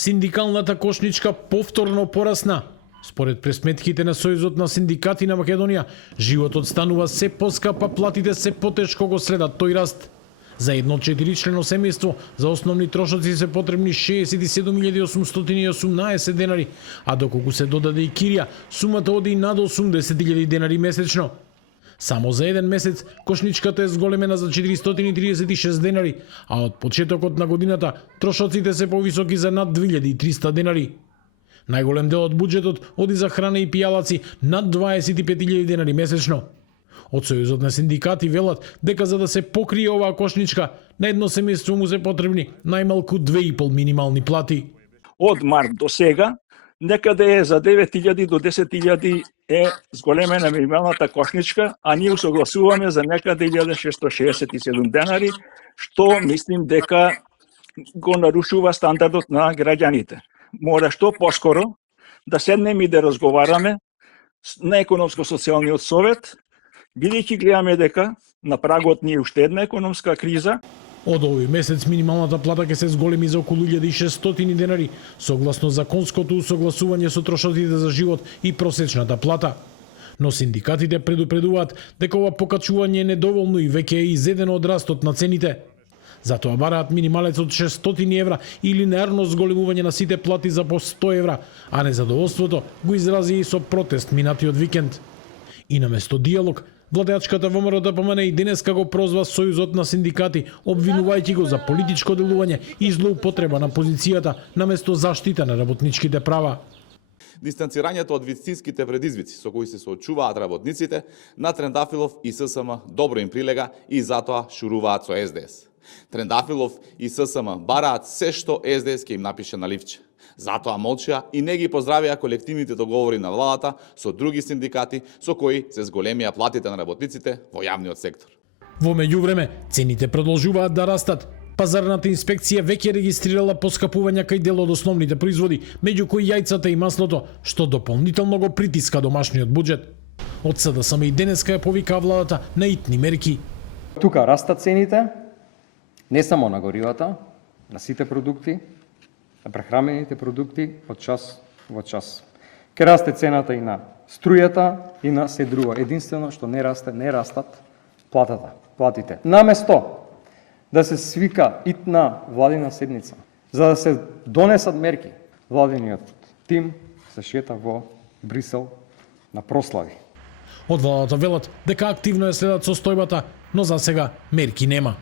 Синдикалната кошничка повторно порасна. Според пресметките на Сојузот на синдикати на Македонија, животот станува се поскапа, платите се потешко го следат тој раст. За едно 4-члено семејство за основни трошоци се потребни 67.818 денари, а доколку се додаде и кирија, сумата оди над 80.000 денари месечно. Само за еден месец кошничката е зголемена за 436 денари, а од почетокот на годината трошоците се повисоки за над 2300 денари. Најголем дел од буџетот оди за храна и пијалаци над 25.000 денари месечно. Од Сојузот на синдикати велат дека за да се покрие оваа кошничка, на едно семејство му се потребни најмалку 2,5 минимални плати. Од март до сега, некаде е за 9.000 до 10.000 е зголемена минималната кошничка, а ние усогласуваме за некаде 1.667 денари, што мислим дека го нарушува стандардот на граѓаните. Мора што поскоро да седнеме и да разговараме на економско-социјалниот совет, бидејќи гледаме дека на прагот ни е уште една економска криза. Од овој месец минималната плата ќе се зголеми за околу 1.600 денари, согласно законското усогласување со трошоците за живот и просечната плата. Но синдикатите предупредуваат дека ова покачување е недоволно и веќе е изедено од растот на цените. Затоа бараат минималец од 600 евра и линеарно зголемување на сите плати за по 100 евра, а незадоволството го изрази и со протест минатиот викенд. И наместо диалог, владеачката ВМРО ДПМН и денеска го прозва Сојузот на синдикати, обвинувајќи го за политичко делување и злоупотреба на позицијата наместо заштита на работничките права. Дистанцирањето од вистинските предизвици со кои се соочуваат работниците на Трендафилов и ССМ добро им прилега и затоа шуруваат со СДС. Трендафилов и ССМ бараат се што СДС ќе им напише на ливче. Затоа молчеа и не ги поздравија колективните договори на владата со други синдикати со кои се зголемија платите на работниците во јавниот сектор. Во меѓувреме, цените продолжуваат да растат. Пазарната инспекција веќе регистрирала поскапувања кај дел од основните производи, меѓу кои јајцата и маслото, што дополнително го притиска домашниот буџет. Од СДСМ и денеска ја повика владата на итни мерки. Тука растат цените, не само на горивата, на сите продукти, на прехранените продукти од час во час. Ке расте цената и на струјата и на се друго. Единствено што не растат платите. Наместо да се свика итна владина седница, за да се донесат мерки, владиниот тим се шета во Брисел на прослави. Од владата велат дека активно ја следат состојбата, но за сега мерки нема.